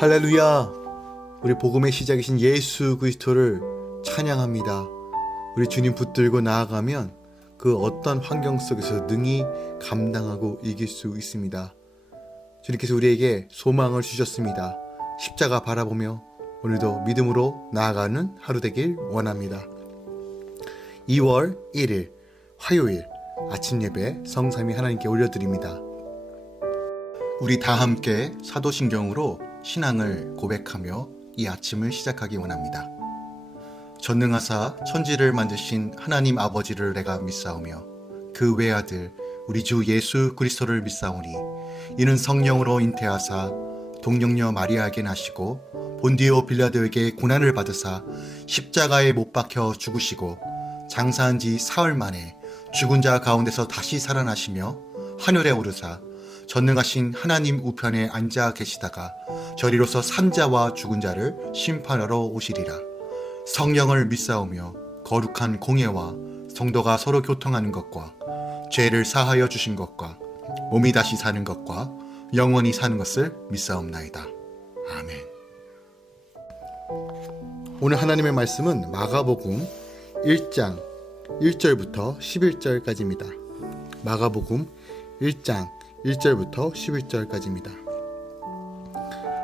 할렐루야! 우리 복음의 시작이신 예수 그리스도를 찬양합니다. 우리 주님 붙들고 나아가면 그 어떤 환경 속에서 능히 감당하고 이길 수 있습니다. 주님께서 우리에게 소망을 주셨습니다. 십자가 바라보며 오늘도 믿음으로 나아가는 하루 되길 원합니다. 2월 1일 화요일 아침 예배 성삼위 하나님께 올려드립니다. 우리 다 함께 사도신경으로 신앙을 고백하며 이 아침을 시작하기 원합니다. 전능하사 천지를 만드신 하나님 아버지를 내가 믿사오며 그 외아들 우리 주 예수 그리스도를 믿사오니 이는 성령으로 잉태하사 동정녀 마리아에게 나시고 본디오 빌라도에게 고난을 받으사 십자가에 못 박혀 죽으시고 장사한 지 사흘 만에 죽은 자 가운데서 다시 살아나시며 하늘에 오르사 전능하신 하나님 우편에 앉아 계시다가 저리로서 산자와 죽은 자를 심판하러 오시리라. 성령을 믿사오며 거룩한 공예와 성도가 서로 교통하는 것과 죄를 사하여 주신 것과 몸이 다시 사는 것과 영원히 사는 것을 믿사옵나이다. 아멘. 오늘 하나님의 말씀은 마가복음 1장 1절부터 11절까지입니다. 마가복음 1장 1절부터 11절까지입니다.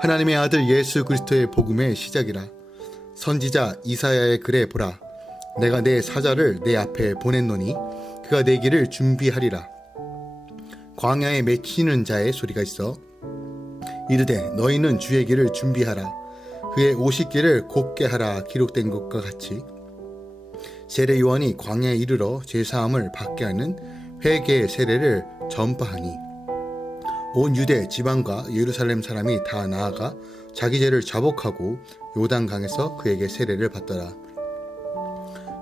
하나님의 아들 예수 그리스도의 복음의 시작이라. 선지자 이사야의 글에 보라. 내가 내 사자를 내 앞에 보냈노니 그가 내 길을 준비하리라. 광야에 맺히는 자의 소리가 있어 이르되 너희는 주의 길을 준비하라. 그의 오시기를 곧게 하라. 기록된 것과 같이 세례 요한이 광야에 이르러 제사함을 받게 하는 회개의 세례를 전파하니 온 유대 지방과 예루살렘 사람이 다 나아가 자기 죄를 자복하고 요단강에서 그에게 세례를 받더라.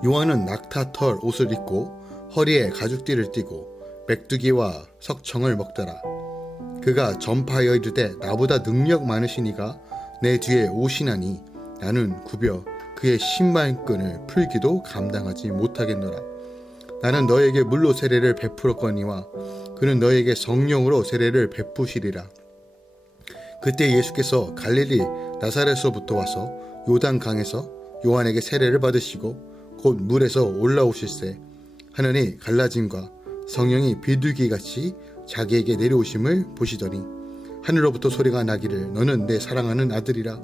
요한은 낙타털 옷을 입고 허리에 가죽띠를 띠고 맥두기와 석청을 먹더라. 그가 전파하여 이르되 나보다 능력 많으신 이가 내 뒤에 오시나니 나는 굽여 그의 신발끈을 풀기도 감당하지 못하겠노라. 나는 너에게 물로 세례를 베풀었거니와 그는 너에게 성령으로 세례를 베푸시리라. 그때 예수께서 갈릴리 나사렛으로부터 와서 요단강에서 요한에게 세례를 받으시고 곧 물에서 올라오실새 하늘이 갈라짐과 성령이 비둘기같이 자기에게 내려오심을 보시더니 하늘로부터 소리가 나기를 너는 내 사랑하는 아들이라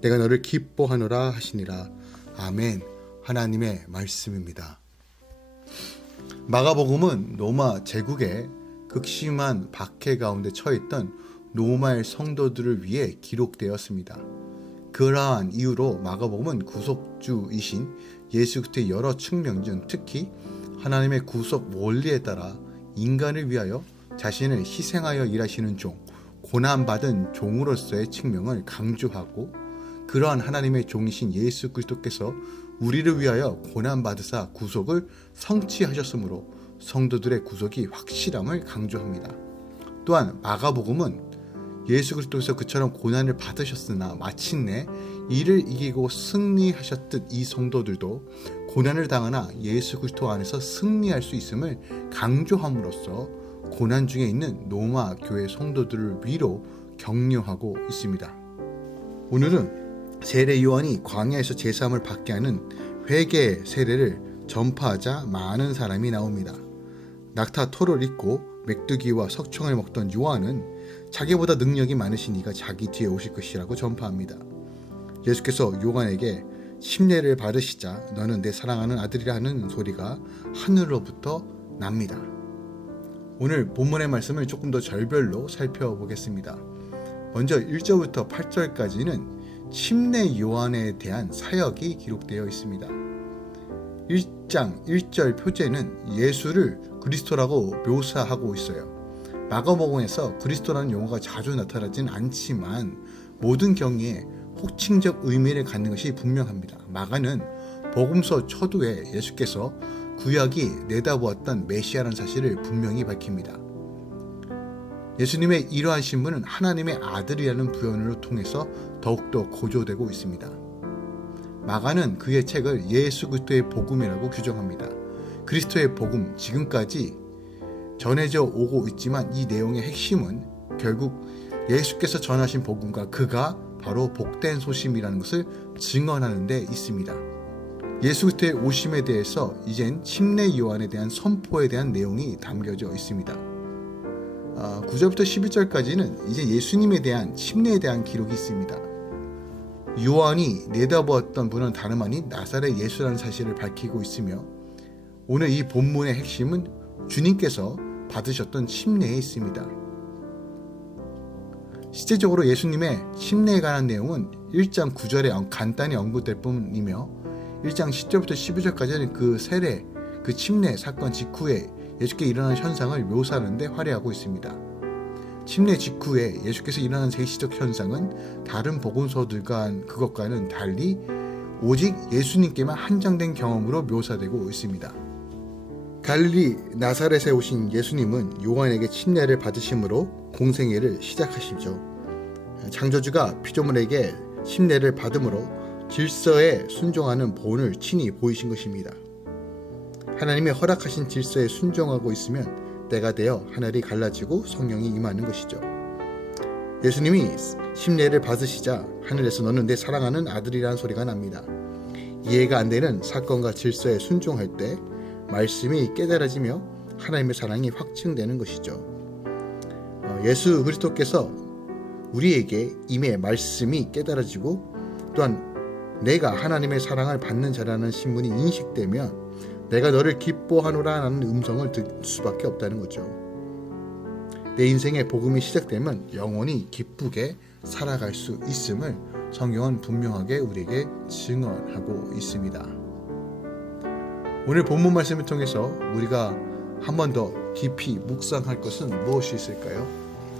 내가 너를 기뻐하노라 하시니라. 아멘. 하나님의 말씀입니다. 마가복음은 로마 제국의 극심한 박해 가운데 처했던 로마의 성도들을 위해 기록되었습니다. 그러한 이유로 마가복음은 구속주이신 예수 그리스도의 여러 측면 중 특히 하나님의 구속 원리에 따라 인간을 위하여 자신을 희생하여 일하시는 종, 고난받은 종으로서의 측면을 강조하고 그러한 하나님의 종이신 예수 그리스도께서 우리를 위하여 고난받으사 구속을 성취하셨으므로 성도들의 구속이 확실함을 강조합니다. 또한 마가복음은 예수 그리스도께서 그처럼 고난을 받으셨으나 마침내 이를 이기고 승리하셨듯 이 성도들도 고난을 당하나 예수 그리스도 안에서 승리할 수 있음을 강조함으로써 고난 중에 있는 로마 교회 성도들을 위로 격려하고 있습니다. 오늘은 세례 요한이 광야에서 제사함을 받게 하는 회개의 세례를 전파하자 많은 사람이 나옵니다. 낙타 털을 입고 맥두기와 석청을 먹던 요한은 자기보다 능력이 많으신 이가 자기 뒤에 오실 것이라고 전파합니다. 예수께서 요한에게 침례를 받으시자 너는 내 사랑하는 아들이라 하는 소리가 하늘로부터 납니다. 오늘 본문의 말씀을 조금 더 절별로 살펴보겠습니다. 먼저 1절부터 8절까지는 침례 요한에 대한 사역이 기록되어 있습니다. 1장 1절 표제는 예수를 그리스도라고 묘사하고 있어요. 마가복음에서 그리스도라는 용어가 자주 나타나진 않지만 모든 경위에 호칭적 의미를 갖는 것이 분명합니다. 마가는 복음서 초두에 예수께서 구약이 내다보았던 메시아라는 사실을 분명히 밝힙니다. 예수님의 이러한 신분은 하나님의 아들이라는 표현을 통해서 더욱더 고조되고 있습니다. 마가는 그의 책을 예수 그리스도의 복음이라고 규정합니다. 그리스도의 복음, 지금까지 전해져 오고 있지만 이 내용의 핵심은 결국 예수께서 전하신 복음과 그가 바로 복된 소식이라는 것을 증언하는 데 있습니다. 예수 그리스도의 오심에 대해서 이젠 침례 요한에 대한 선포에 대한 내용이 담겨져 있습니다. 9절부터 11절까지는 이제 예수님에 대한 침례에 대한 기록이 있습니다. 요한이 내다보았던 분은 다름 아닌 나사렛 예수라는 사실을 밝히고 있으며, 오늘 이 본문의 핵심은 주님께서 받으셨던 침례에 있습니다. 실제적으로 예수님의 침례에 관한 내용은 1장 9절에 간단히 언급될 뿐이며, 1장 10절부터 12절까지는 그 세례, 그 침례 사건 직후에 예수께 일어난 현상을 묘사하는 데 활용하고 있습니다. 침례 직후에 예수께서 일어난 세시적 현상은 다른 그것과는 달리 오직 예수님께만 한정된 경험으로 묘사되고 있습니다. 갈릴리 나사렛에 오신 예수님은 요한에게 침례를 받으심으로 공생애를 시작하시죠. 창조주가 피조물에게 침례를 받음으로 질서에 순종하는 본을 친히 보이신 것입니다. 하나님이 허락하신 질서에 순종하고 있으면 때가 되어 하늘이 갈라지고 성령이 임하는 것이죠. 예수님이 침례를 받으시자 하늘에서 너는 내 사랑하는 아들이라는 소리가 납니다. 이해가 안 되는 사건과 질서에 순종할 때 말씀이 깨달아지며 하나님의 사랑이 확증되는 것이죠. 예수 그리스도께서 우리에게 임해 말씀이 깨달아지고 또한 내가 하나님의 사랑을 받는 자라는 신분이 인식되면 내가 너를 기뻐하노라 라는 음성을 들 수밖에 없다는 거죠. 내 인생의 복음이 시작되면 영원히 기쁘게 살아갈 수 있음을 성경은 분명하게 우리에게 증언하고 있습니다. 오늘 본문 말씀을 통해서 우리가 한 번 더 깊이 묵상할 것은 무엇이 있을까요?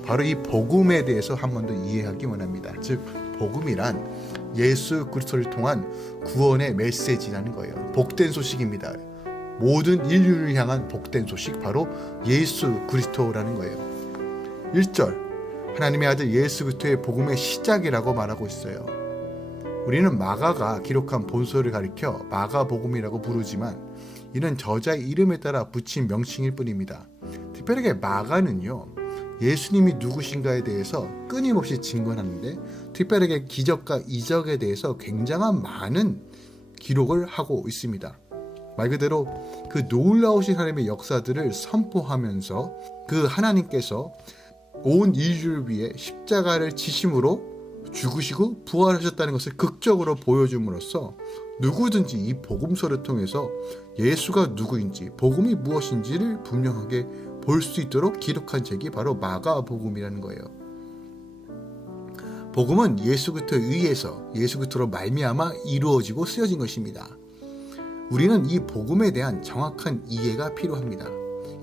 바로 이 복음에 대해서 한 번 더 이해하기 원합니다. 즉 복음이란 예수 그리스도를 통한 구원의 메시지라는 거예요. 복된 소식입니다. 모든 인류를 향한 복된 소식, 바로 예수 그리스도라는 거예요. 1절, 하나님의 아들 예수 그리스도의 복음의 시작이라고 말하고 있어요. 우리는 마가가 기록한 본서를 가리켜 마가복음이라고 부르지만 이는 저자의 이름에 따라 붙인 명칭일 뿐입니다. 특별하게 마가는요, 예수님이 누구신가에 대해서 끊임없이 증거하는데, 특별하게 기적과 이적에 대해서 굉장한 많은 기록을 하고 있습니다. 말 그대로 그 놀라우신 하나님의 역사들을 선포하면서 그 하나님께서 온 인류를 위해 십자가를 지심으로 죽으시고 부활하셨다는 것을 극적으로 보여줌으로써 누구든지 이 복음서를 통해서 예수가 누구인지, 복음이 무엇인지를 분명하게 볼 수 있도록 기록한 책이 바로 마가복음이라는 거예요. 복음은 예수 그리스도에 의해서 예수 그리스도로 말미암아 이루어지고 쓰여진 것입니다. 우리는 이 복음에 대한 정확한 이해가 필요합니다.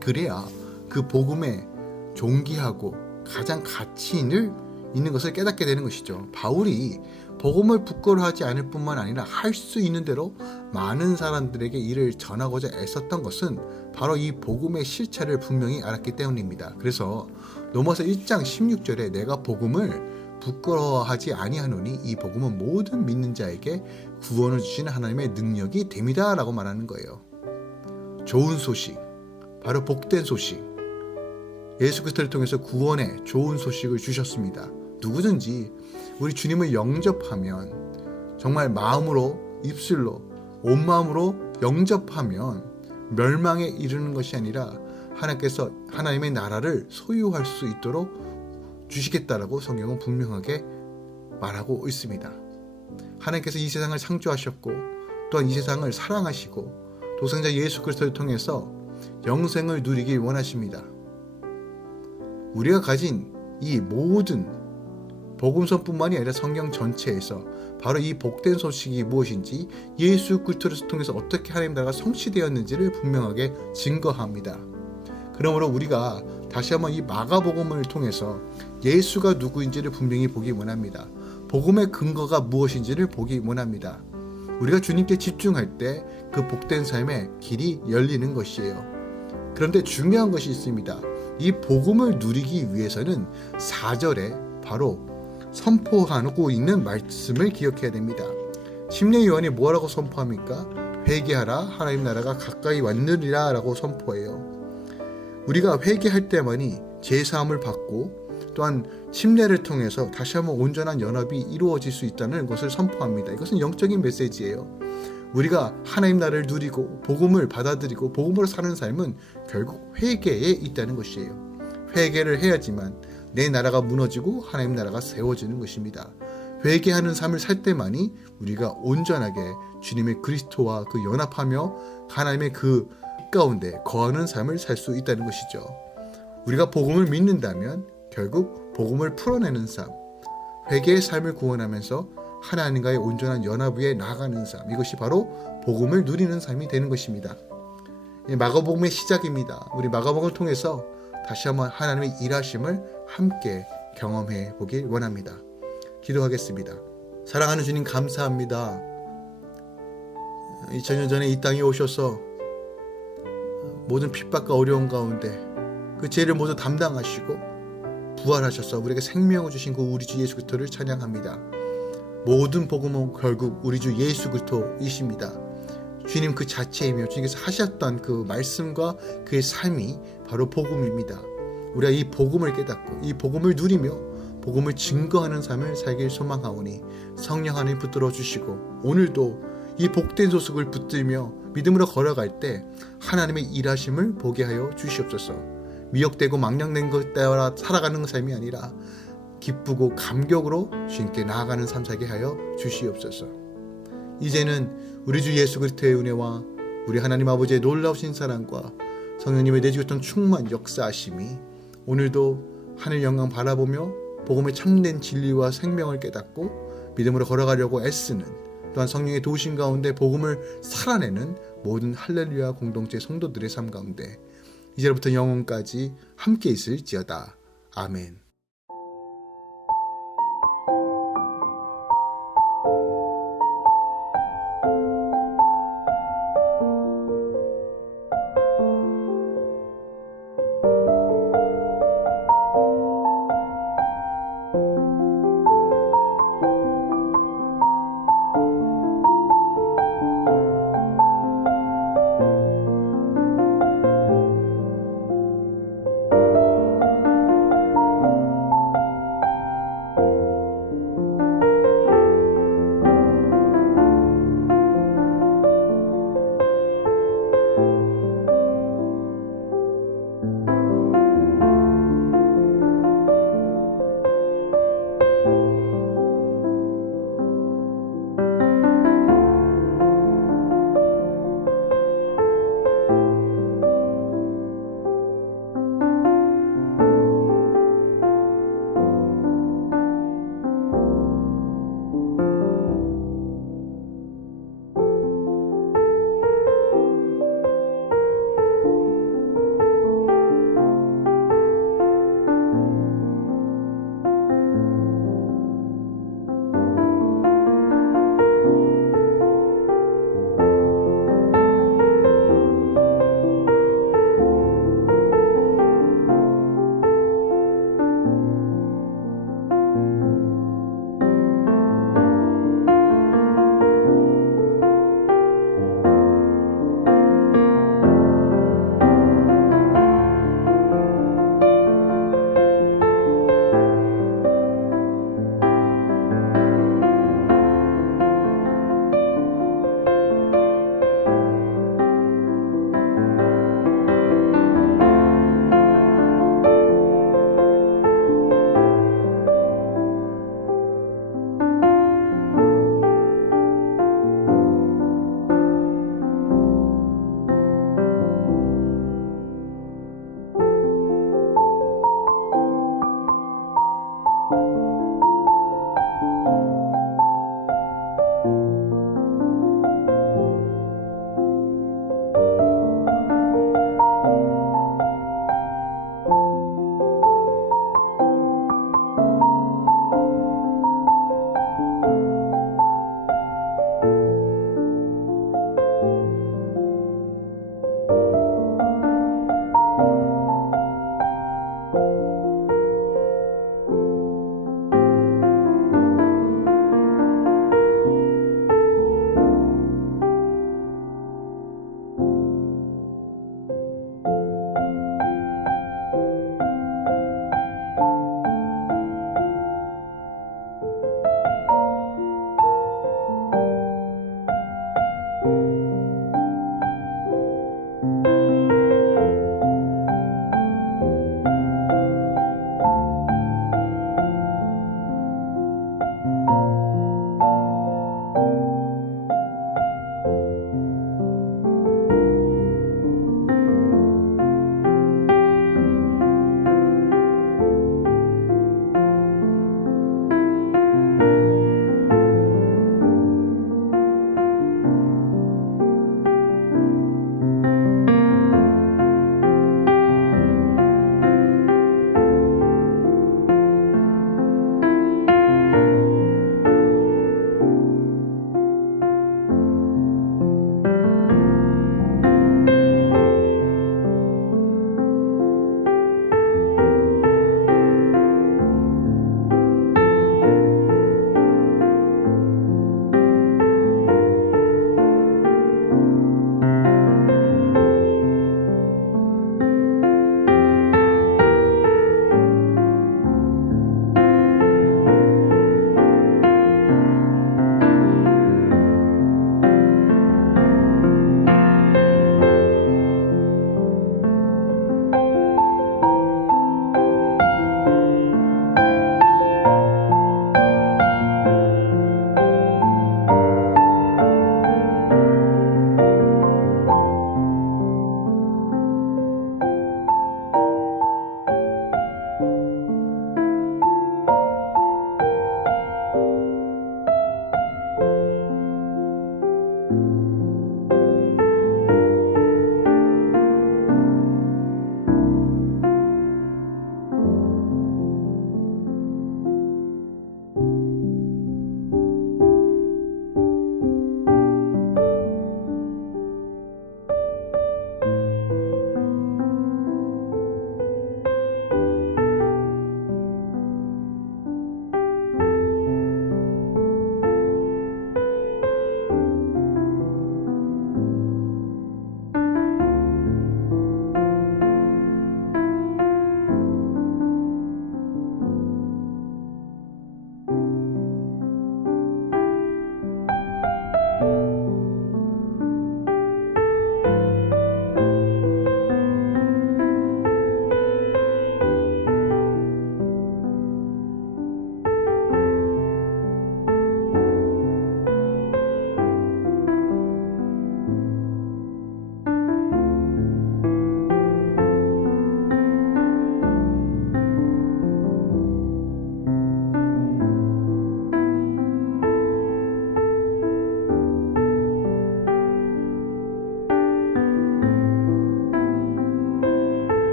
그래야 그 복음의 존귀하고 가장 가치 있는 것을 깨닫게 되는 것이죠. 바울이 복음을 부끄러워하지 않을 뿐만 아니라 할 수 있는 대로 많은 사람들에게 이를 전하고자 애썼던 것은 바로 이 복음의 실체를 분명히 알았기 때문입니다. 그래서 로마서 1장 16절에 내가 복음을 부끄러워하지 아니하노니 이 복음은 모든 믿는 자에게 구원을 주시는 하나님의 능력이 됩니다 라고 말하는 거예요. 좋은 소식, 바로 복된 소식, 예수 그리스도를 통해서 구원의 좋은 소식을 주셨습니다. 누구든지 우리 주님을 영접하면, 정말 마음으로, 입술로, 온 마음으로 영접하면 멸망에 이르는 것이 아니라 하나님께서 하나님의 나라를 소유할 수 있도록 주시겠다라고 성경은 분명하게 말하고 있습니다. 하나님께서 이 세상을 창조하셨고 또한 이 세상을 사랑하시고 독생자 예수 그리스도를 통해서 영생을 누리길 원하십니다. 우리가 가진 이 모든 복음서뿐만이 아니라 성경 전체에서 바로 이 복된 소식이 무엇인지, 예수 그리스도를 통해서 어떻게 하나님 나라가 성취되었는지를 분명하게 증거합니다. 그러므로 우리가 다시 한번 이 마가복음을 통해서 예수가 누구인지를 분명히 보기 원합니다. 복음의 근거가 무엇인지를 보기 원합니다. 우리가 주님께 집중할 때 그 복된 삶의 길이 열리는 것이에요. 그런데 중요한 것이 있습니다. 이 복음을 누리기 위해서는 4절에 바로 선포하고 있는 말씀을 기억해야 됩니다. 침례 요한이 뭐라고 선포합니까? 회개하라, 하나님 나라가 가까이 왔느니라 라고 선포해요. 우리가 회개할 때만이 죄사함을 받고 또한 침례를 통해서 다시 한번 온전한 연합이 이루어질 수 있다는 것을 선포합니다. 이것은 영적인 메시지예요. 우리가 하나님 나라를 누리고 복음을 받아들이고 복음으로 사는 삶은 결국 회개에 있다는 것이에요. 회개를 해야지만 내 나라가 무너지고 하나님 나라가 세워지는 것입니다. 회개하는 삶을 살 때만이 우리가 온전하게 주님의 그리스도와 그 연합하며 하나님의 그 가운데 거하는 삶을 살 수 있다는 것이죠. 우리가 복음을 믿는다면 결국 복음을 풀어내는 삶, 회개의 삶을 구원하면서 하나님과의 온전한 연합 위에 나아가는 삶, 이것이 바로 복음을 누리는 삶이 되는 것입니다. 마가복음의 시작입니다. 우리 마가복음을 통해서 다시 한번 하나님의 일하심을 함께 경험해 보길 원합니다. 기도하겠습니다. 사랑하는 주님, 감사합니다. 2000년 전에 이 땅에 오셔서 모든 핍박과 어려움 가운데 그 죄를 모두 담당하시고 부활하셔서 우리에게 생명을 주신 그 우리 주 예수 그리스도를 찬양합니다. 모든 복음은 결국 우리 주 예수 그리스도이십니다. 주님 그 자체이며 주님께서 하셨던 그 말씀과 그의 삶이 바로 복음입니다. 우리가 이 복음을 깨닫고 이 복음을 누리며 복음을 증거하는 삶을 살길 소망하오니 성령 하나님 붙들어 주시고 오늘도 이 복된 소식을 붙들며 믿음으로 걸어갈 때 하나님의 일하심을 보게 하여 주시옵소서. 미혹되고 망령된 것 따라 살아가는 삶이 아니라 기쁘고 감격으로 주님께 나아가는 삶 살게 하여 주시옵소서. 이제는 우리 주 예수 그리스도의 은혜와 우리 하나님 아버지의 놀라우신 사랑과 성령님의 내주셨던 충만 역사하심이 오늘도 하늘 영광 바라보며 복음의 참된 진리와 생명을 깨닫고 믿음으로 걸어가려고 애쓰는 또한 성령의 도우심 가운데 복음을 살아내는 모든 할렐루야 공동체 성도들의 삶 가운데 이제부터 영원까지 함께 있을지어다. 아멘.